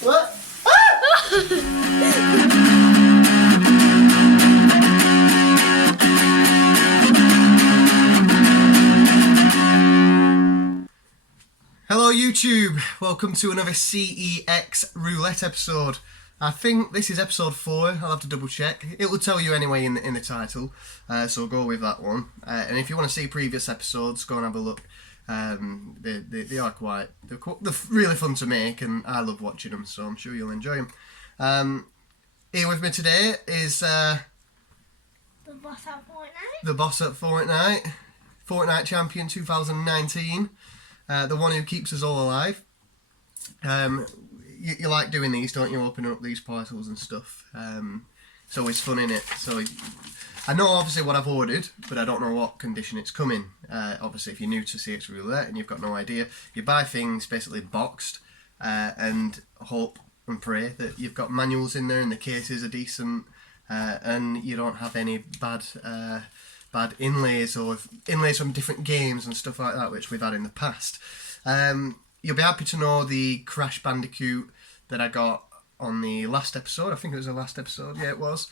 What? Hello YouTube, welcome to another CEX Roulette episode. I think this is episode 4, I'll have to double check. It will tell you anyway in the title, so go with that one. And if you want to see previous episodes, go and have a look. They are they're really fun to make, and I love watching them, so I'm sure you'll enjoy them. Here with me today is the boss at Fortnite. The boss at Fortnite, Fortnite champion 2019, the one who keeps us all alive. You like doing these, don't you? Opening up these parcels and stuff. It's always fun, innit? So I know obviously what I've ordered, but I don't know what condition it's come in. Obviously, if you're new to CEX Roulette and you've got no idea, you buy things basically boxed and hope and pray that you've got manuals in there and the cases are decent and you don't have any bad inlays or inlays from different games and stuff like that, which we've had in the past. You'll be happy to know the Crash Bandicoot that I got on the last episode, I think it was the last episode, yeah it was,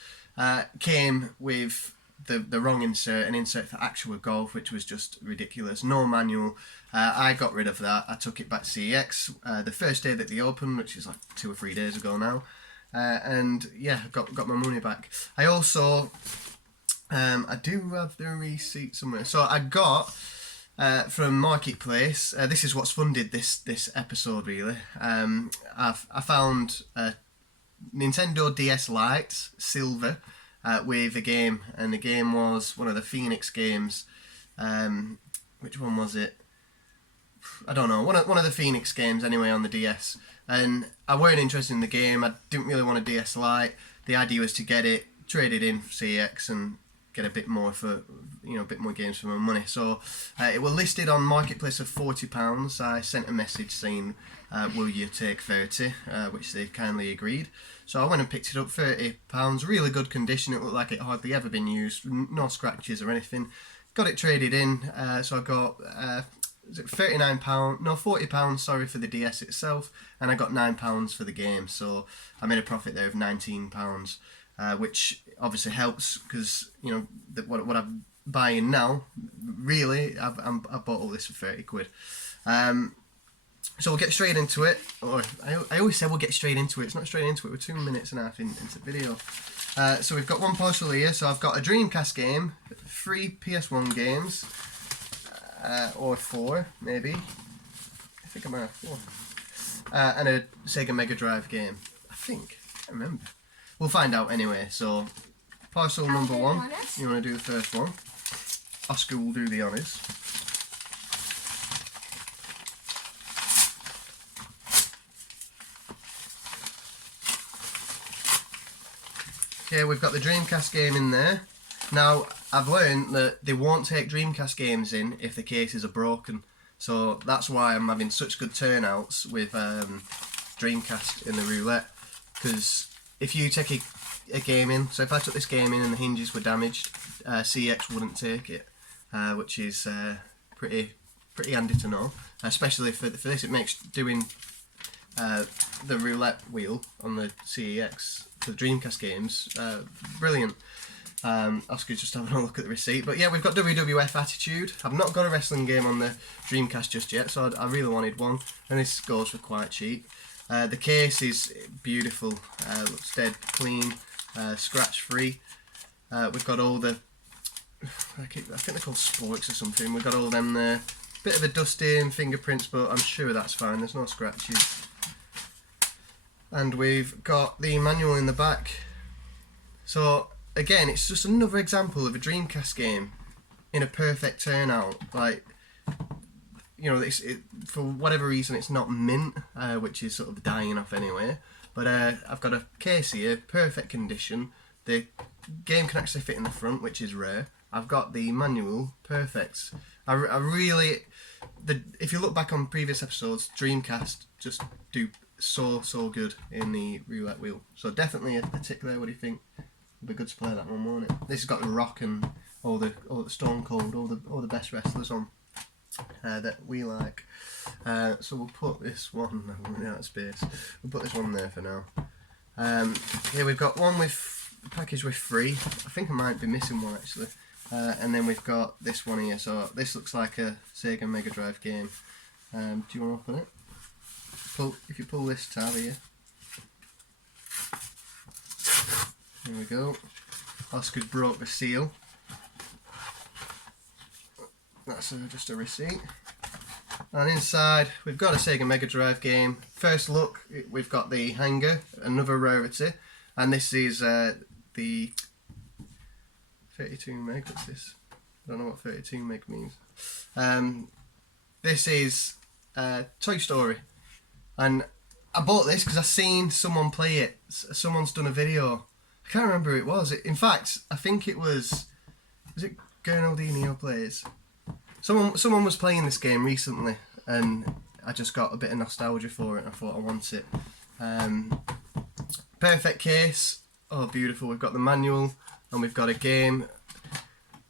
came with the wrong insert, an insert for actual golf, which was just ridiculous, no manual. I got rid of that, I took it back to CEX the first day that they opened, which is like 2 or 3 days ago now, and yeah, got my money back. I also, I do have the receipt somewhere, so I got from Marketplace, this is what's funded this episode really. I found Nintendo DS Lite Silver with a game, and the game was one of the Phoenix games. Which one was it? I don't know, one of the Phoenix games anyway on the DS, and I weren't interested in the game. I didn't really want a DS Lite. The idea was to get it, trade it in for CEX and get a bit more for, you know, a bit more games for my money. So it was listed on Marketplace for £40. I sent a message saying, will you take 30, which they kindly agreed. So I went and picked it up, £30, really good condition. It looked like it hardly ever been used, no scratches or anything. Got it traded in, so I got is it £39? No, £40, sorry, for the DS itself, and I got £9 for the game. So I made a profit there of £19. Which obviously helps because, you know, what I'm buying now, really, I bought all this for 30 quid. So we'll get straight into it. Or I always say we'll get straight into it. It's not straight into it. We're 2 minutes and a half into the video. So we've got one parcel here. So I've got a Dreamcast game, 3 PS1 games, or 4 maybe. I think I might have 4. And a Sega Mega Drive game. I think. I remember. We'll find out anyway. So, parcel number 1. You want to do the first one? Oscar will do the honours. Okay, we've got the Dreamcast game in there. Now, I've learned that they won't take Dreamcast games in if the cases are broken. So that's why I'm having such good turnouts with Dreamcast in the roulette. Because if you take a game in, so if I took this game in and the hinges were damaged, CEX wouldn't take it, which is pretty handy to know. Especially for this, it makes doing the roulette wheel on the CEX for the Dreamcast games brilliant. Oscar's just having a look at the receipt, but yeah, we've got WWF Attitude. I've not got a wrestling game on the Dreamcast just yet, so I really wanted one, and this goes for quite cheap. The case is beautiful, looks dead clean, scratch free. We've got all the, I think they're called sporks or something. We've got all them there. Bit of a dusting, fingerprints, but I'm sure that's fine. There's no scratches. And we've got the manual in the back. So again, it's just another example of a Dreamcast game in a perfect turnout. Like, you know, for whatever reason it's not mint, which is sort of dying off anyway. But I've got a case here, perfect condition. The game can actually fit in the front, which is rare. I've got the manual, perfect. I really, if you look back on previous episodes, Dreamcast just do so good in the roulette wheel. So definitely a tick there. What do you think? It'd be good to play that one, won't it? This has got the Rock and all the Stone Cold, all the best wrestlers on. that we like. So we'll put this one, I'm running out of space, we'll put this one there for now. Here we've got one with package with free. I think I might be missing one actually. And then we've got this one here. So this looks like a Sega Mega Drive game. Do you want to open it? If you pull this tab here. There we go. Oscar's broke the seal. That's just a receipt. And inside we've got a Sega Mega Drive game. First look, we've got the hanger, another rarity, and this is the 32 meg. What's this? I don't know what 32 meg means. This is Toy Story, and I bought this because I seen someone play it. Someone's done a video. I can't remember who it was. In fact, I think it was it Gernaldini who plays? Someone was playing this game recently, and I just got a bit of nostalgia for it. And I thought I want it. Perfect case. Oh, beautiful. We've got the manual and we've got a game,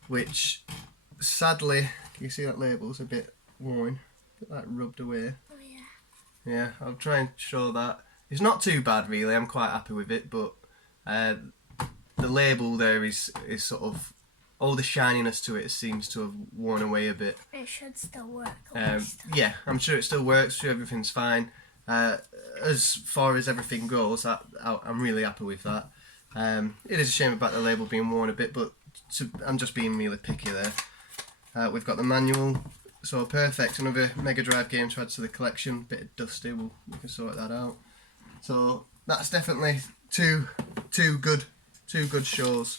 which sadly, can you see that label's a bit worn, a bit like rubbed away. Oh yeah. Yeah, I'll try and show that. It's not too bad really. I'm quite happy with it, but the label there is sort of, all the shininess to it seems to have worn away a bit. It should still work. Yeah, I'm sure it still works. Sure, everything's fine. As far as everything goes, I'm really happy with that. It is a shame about the label being worn a bit, but I'm just being really picky there. We've got the manual, so perfect. Another Mega Drive game to add to the collection. Bit of dusty, we can sort that out. So that's definitely two good shows.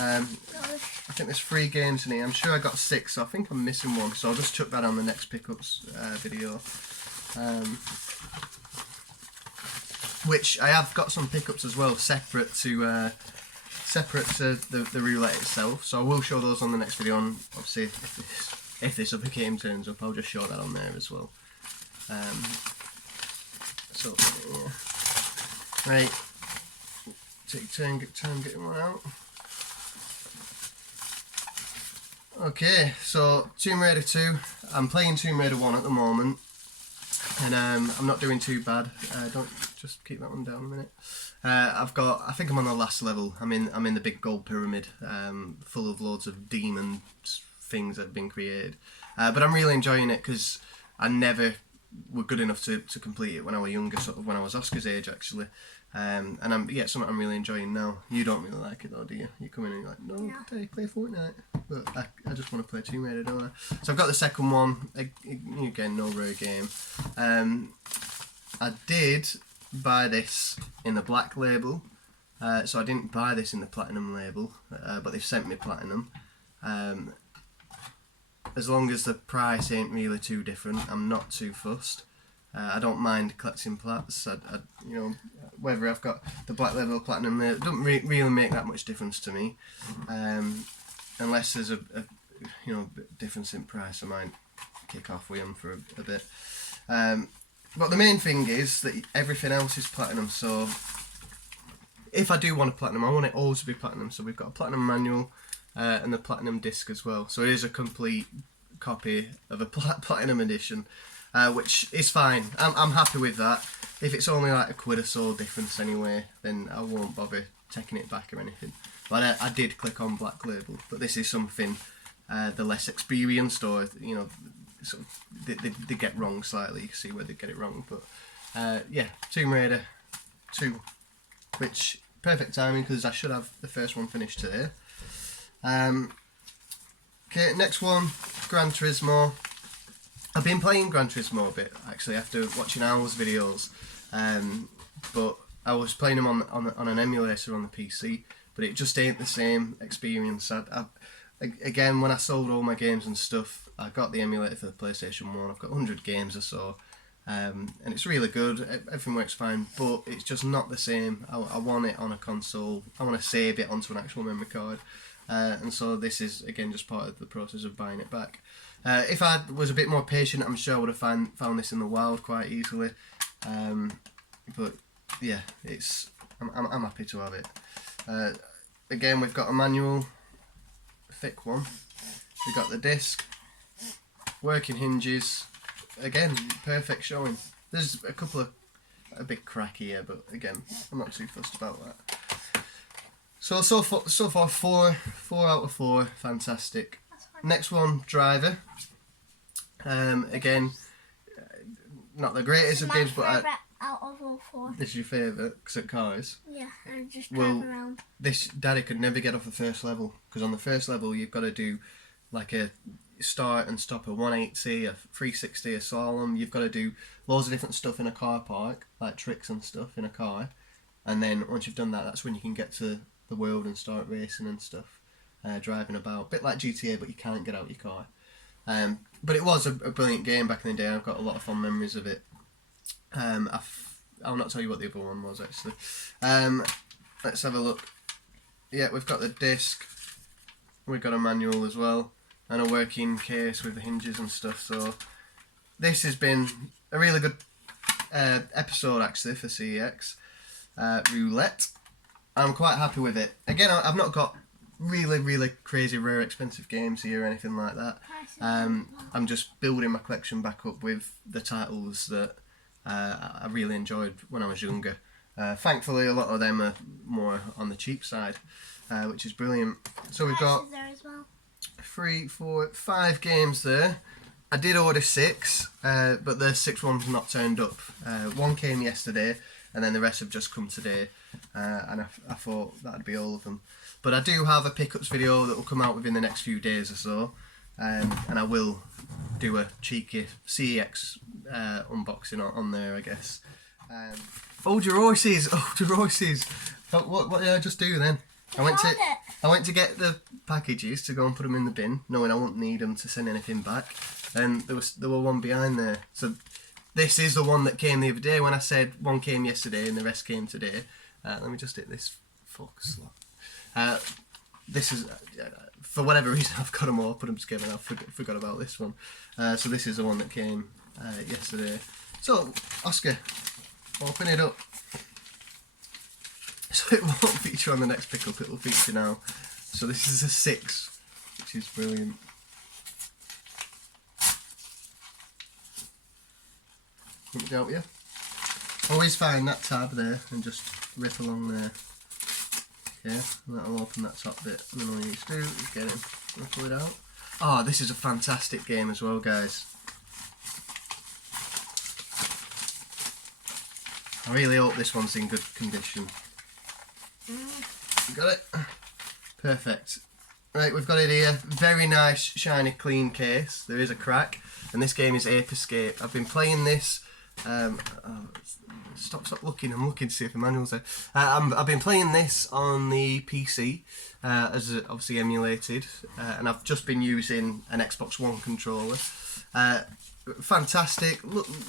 I think there's 3 games in here. I'm sure I got 6, so I think I'm missing one. So I'll just chuck that on the next pickups video. Which I have got some pickups as well, separate to the roulette itself. So I will show those on the next video. And obviously, if this other game turns up, I'll just show that on there as well. So yeah. Right, take time getting one out. Okay, so Tomb Raider 2. I'm playing Tomb Raider 1 at the moment, and I'm not doing too bad. Don't just keep that one down a minute. I think I'm on the last level. I'm in the big gold pyramid, full of loads of demon things that have been created. But I'm really enjoying it because I never were good enough to complete it when I was younger, sort of when I was Oscar's age actually. And something I'm really enjoying now. You don't really like it though, do you? You come in and you're like, no, play Fortnite. But I just want to play Tomb Raider, don't I? So I've got the second one. Again, no rare game. I did buy this in the black label. So I didn't buy this in the platinum label, but they've sent me platinum. As long as the price ain't really too different, I'm not too fussed. I don't mind collecting plats. Whether I've got the black label or platinum, it doesn't really make that much difference to me. Unless there's a difference in price, I might kick off with them for a bit. But the main thing is that everything else is platinum. So if I do want a platinum, I want it all to be platinum. So we've got a platinum manual and the platinum disc as well. So it is a complete copy of a platinum edition. Which is fine. I'm happy with that. If it's only like £1 or so difference anyway, then I won't bother taking it back or anything. But I did click on black label. But this is something the less experienced, or sort of, they get wrong slightly. You can see where they get it wrong. But yeah, Tomb Raider 2, which perfect timing because I should have the first one finished today. Okay, next one, Gran Turismo. I've been playing Gran Turismo a bit actually after watching Al's videos, but I was playing them on an emulator on the PC, but it just ain't the same experience. Again, when I sold all my games and stuff, I got the emulator for the PlayStation 1. I've got 100 games or so, and it's really good. Everything works fine, but it's just not the same. I want it on a console. I want to save it onto an actual memory card, and so this is again just part of the process of buying it back. If I was a bit more patient, I'm sure I would have found this in the wild quite easily. But yeah, I'm happy to have it. Again, we've got a manual, a thick one. We've got the disc, working hinges. Again, perfect showing. There's a couple of a bit cracky here, but again, I'm not too fussed about that. So far, 4 out of 4, fantastic. Next one, driver. Again, not the greatest of games, but out of all 4. This is your favourite, because it cars. Yeah, and just drive around. This Daddy could never get off the first level, because on the first level you've got to do like a start and stop, a 180, a 360, a slalom. You've got to do loads of different stuff in a car park, like tricks and stuff in a car. And then once you've done that, that's when you can get to the world and start racing and stuff, driving about. A bit like GTA, but you can't get out your car. But it was a brilliant game back in the day. I've got a lot of fond memories of it. I'll not tell you what the other one was actually. Let's have a look. Yeah, we've got the disc. We've got a manual as well, and a working case with the hinges and stuff. So this has been a really good episode actually for CEX Roulette. I'm quite happy with it. Again, I've not got really crazy rare expensive games here or anything like that. I'm just building my collection back up with the titles that I really enjoyed when I was younger. Thankfully, a lot of them are more on the cheap side, which is brilliant. So we've got there as well. 3, 4, 5 games there. I did order 6, but the 6th one's not turned up. 1 came yesterday, and then the rest have just come today. And I thought that'd be all of them. But I do have a pickups video that will come out within the next few days or so, and I will do a cheeky CEX unboxing on there, I guess. Hold your horses! Hold your horses! What did I just do then? I went to get the packages to go and put them in the bin, knowing I wouldn't need them to send anything back. And there were one behind there. So this is the one that came the other day when I said 1 came yesterday and the rest came today. Let me just hit this fuck slot. This is, for whatever reason, I've got them all, put them together, and I forgot about this one. So this is the one that came yesterday. So, Oscar, open it up. So it won't feature on the next pickup, it will feature now. So this is a 6, which is brilliant. Want me to help you? Always find that tab there and just rip along there. Okay, and that'll open that top bit. And then all you need to do is get it and pull it out. Oh, this is a fantastic game as well, guys. I really hope this one's in good condition. Got it? Perfect. Right, we've got it here. Very nice, shiny, clean case. There is a crack. And this game is Ape Escape. I've been playing this. Stop looking. I'm looking to see if the manual's there. I've been playing this on the PC, as obviously emulated, and I've just been using an Xbox One controller. Fantastic,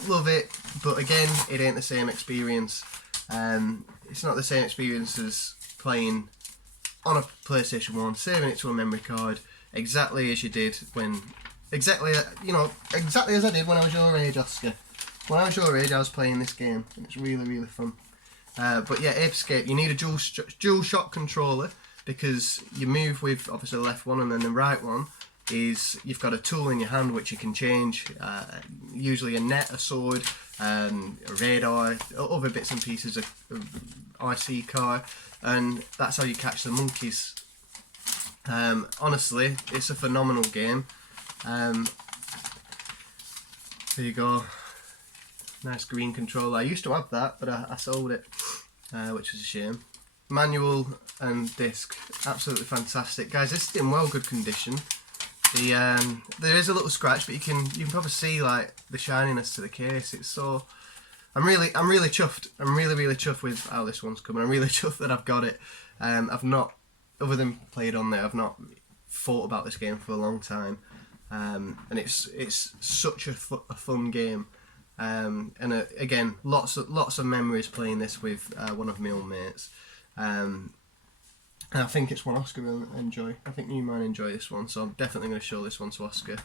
love it, but again, it ain't the same experience. It's not the same experience as playing on a PlayStation 1, saving it to a memory card, exactly as you did when, exactly as I did when I was your age, Oscar. When I was your age, I was playing this game, and it's really fun. But yeah, Ape Escape, you need a dual shot controller, because you move with obviously the left one, and then the right one is you've got a tool in your hand which you can change, usually a net, a sword, a radar, other bits and pieces of RC car, and that's how you catch the monkeys. Honestly, it's a phenomenal game. There you go. Nice green controller. I used to have that, but I sold it, which is a shame. Manual and disc, absolutely fantastic, guys. This is in well good condition. There is a little scratch, but you can probably see like the shininess to the case. It's so. I'm really chuffed. I'm really chuffed with how this one's coming. I'm really chuffed that I've got it. I've not, other than played on there, I've not thought about this game for a long time, and it's such a fun game. And again, lots of memories playing this with one of my old mates. And I think it's one Oscar will enjoy. I think you might enjoy this one, so I'm definitely going to show this one to Oscar.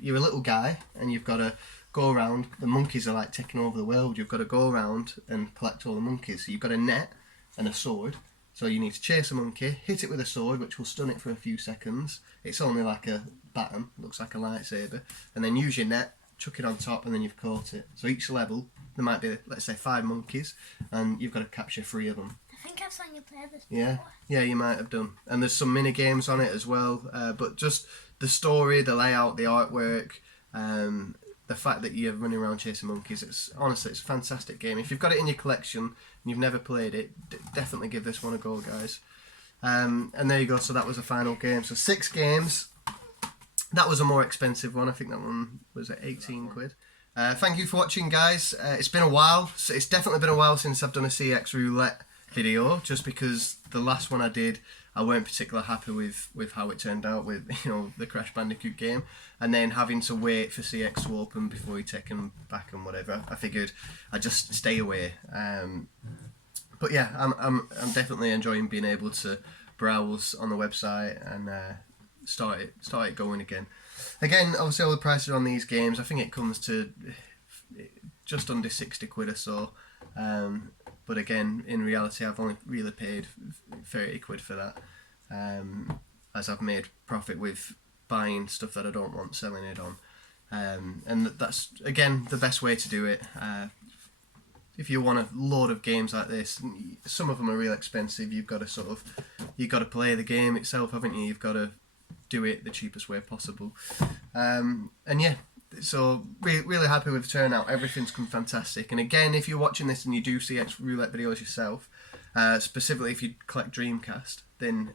You're a little guy, and you've got to go around. The monkeys are like taking over the world. You've got to go around and collect all the monkeys. So you've got a net and a sword. So you need to chase a monkey, hit it with a sword, which will stun it for a few seconds. It's only like a pattern, looks like a lightsaber, and then use your net, chuck it on top, and then you've caught it. So each level, there might be, let's say, 5 monkeys, and you've got to capture 3 of them. I think I've seen you play this Yeah, before. yeah, you might have done. And there's some mini games on it as well. But just the story, the layout, the artwork, the fact that you're running around chasing monkeys. It's honestly, it's a fantastic game. If you've got it in your collection and you've never played it, definitely give this one a go, guys. And there you go. So that was the final game. So 6 games. That was a more expensive one. I think that one was at 18 quid. Thank you for watching, guys. It's been a while. So it's definitely been a while since I've done a CEX Roulette video, just because the last one I did, I weren't particularly happy with how it turned out with, you know, the Crash Bandicoot game, and then having to wait for CEX to open before you take them back and whatever. I figured I'd just stay away. But yeah, I'm definitely enjoying being able to browse on the website and start it going again. Again, obviously all the prices on these games, I think it comes to just under 60 quid or so. But again, in reality, I've only really paid 30 quid for that, as I've made profit with buying stuff that I don't want, selling it on. And that's, again, the best way to do it. If you want a load of games like this, some of them are real expensive. You've got to play the game itself, haven't you? You've got to do it the cheapest way possible. And yeah. So really happy with the turnout. Everything's come fantastic. And again, if you're watching this and you do CEX Roulette videos yourself, specifically if you collect Dreamcast, then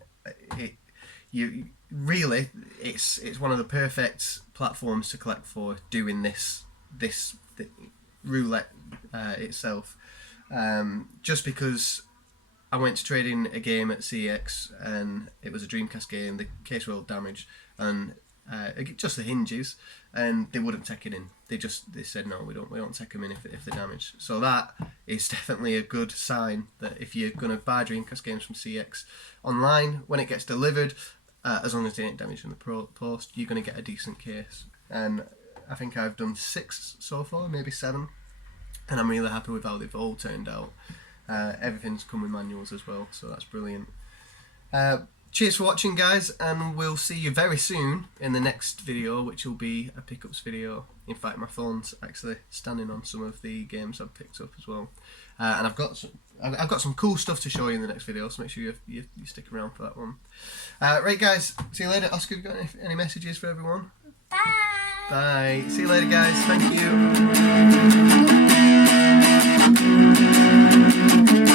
it's one of the perfect platforms to collect for doing this roulette itself. Just because I went to trade in a game at CEX and it was a Dreamcast game. The case rolled damage and just the hinges, and they wouldn't take it in. They said no, we don't take them in if they're damaged. So that is definitely a good sign that if you're going to buy Dreamcast games from CEX online, when it gets delivered, as long as they ain't damaged in the post, you're going to get a decent case. And I think I've done 6 so far, maybe 7, and I'm really happy with how they've all turned out. Everything's come with manuals as well, so that's brilliant. Cheers for watching, guys, and we'll see you very soon in the next video, which will be a pickups video. In fact, my phone's actually standing on some of the games I've picked up as well, and I've got some cool stuff to show you in the next video, so make sure you stick around for that one. Right, guys, see you later. Oscar, have you got any messages for everyone? Bye. Bye. See you later, guys. Thank you.